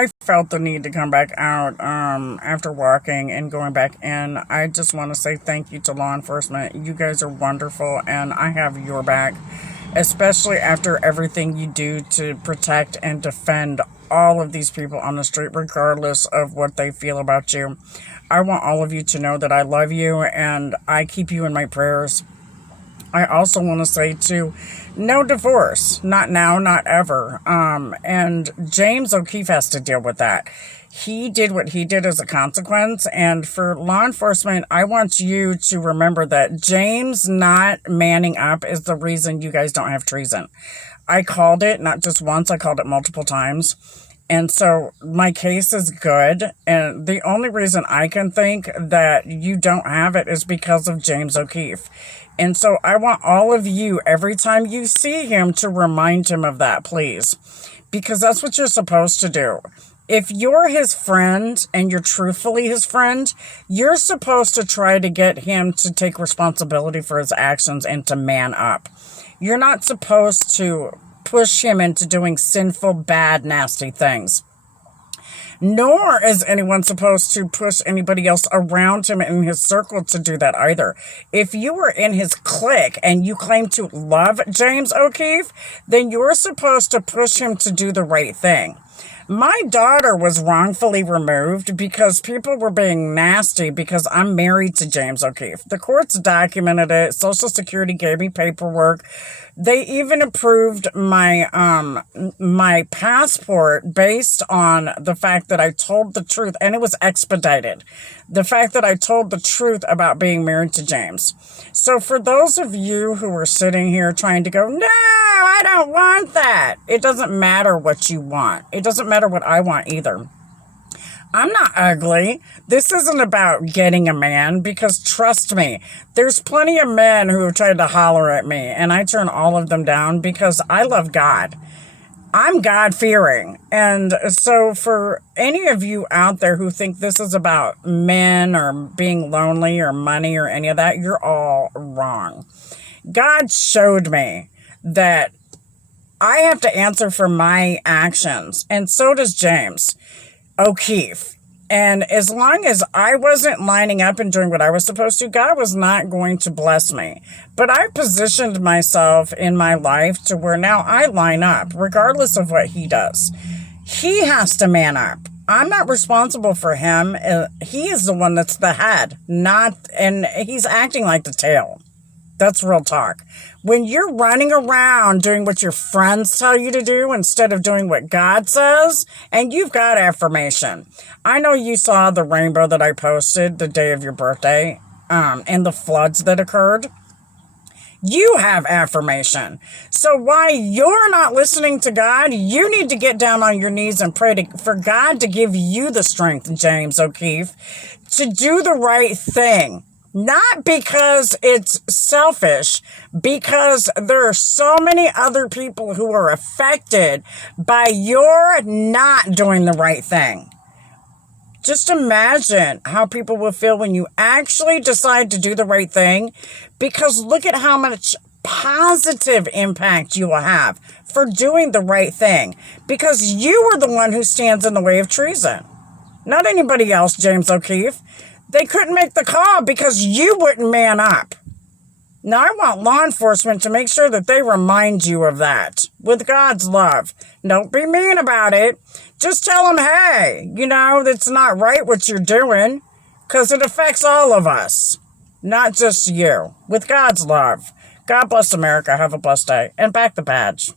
I felt the need to come back out after walking and going back in. I just want to say thank you to law enforcement. You guys are wonderful, and I have your back, especially after everything you do to protect and defend all of these people on the street, regardless of what they feel about you. I want all of you to know that I love you, and I keep you in my prayers. I also want to say, too, no divorce. Not now, not ever. And James O'Keefe has to deal with that. He did what he did as a consequence. And for law enforcement, I want you to remember that James not manning up is the reason you guys don't have treason. I called it, not just once, I called it multiple times. And so my case is good. And the only reason I can think that you don't have it is because of James O'Keefe. And so I want all of you, every time you see him, to remind him of that, please. Because that's what you're supposed to do. If you're his friend and you're truthfully his friend, you're supposed to try to get him to take responsibility for his actions and to man up. You're not supposed to push him into doing sinful, bad, nasty things. Nor is anyone supposed to push anybody else around him in his circle to do that either. If you were in his clique and you claim to love James O'Keefe, then you're supposed to push him to do the right thing. My daughter was wrongfully removed because people were being nasty because I'm married to James O'Keefe. The courts documented it. Social Security gave me paperwork. They even approved my my passport based on the fact that I told the truth, and it was expedited. The fact that I told the truth about being married to James. So for those of you who are sitting here trying to go, no, I don't want that. It doesn't matter what you want. It doesn't matter what I want either. I'm not ugly. This isn't about getting a man, because trust me, there's plenty of men who have tried to holler at me, and I turn all of them down because I love God. I'm God-fearing. And so for any of you out there who think this is about men or being lonely or money or any of that, you're all wrong. God showed me that I have to answer for my actions, and so does James O'Keefe. And as long as I wasn't lining up and doing what I was supposed to, God was not going to bless me. But I positioned myself in my life to where now I line up, regardless of what he does. He has to man up. I'm not responsible for him. He is the one that's the head, and he's acting like the tail. That's real talk. When you're running around doing what your friends tell you to do instead of doing what God says, and you've got affirmation. I know you saw the rainbow that I posted the day of your birthday, and the floods that occurred. You have affirmation. So while you're not listening to God, you need to get down on your knees and pray for God to give you the strength, James O'Keefe, to do the right thing. Not because it's selfish, because there are so many other people who are affected by your not doing the right thing. Just imagine how people will feel when you actually decide to do the right thing, because look at how much positive impact you will have for doing the right thing, because you are the one who stands in the way of treason. Not anybody else, James O'Keefe. They couldn't make the call because you wouldn't man up. Now, I want law enforcement to make sure that they remind you of that with God's love. Don't be mean about it. Just tell them, hey, that's not right what you're doing, because it affects all of us, not just you, with God's love. God bless America. Have a blessed day. And back the badge.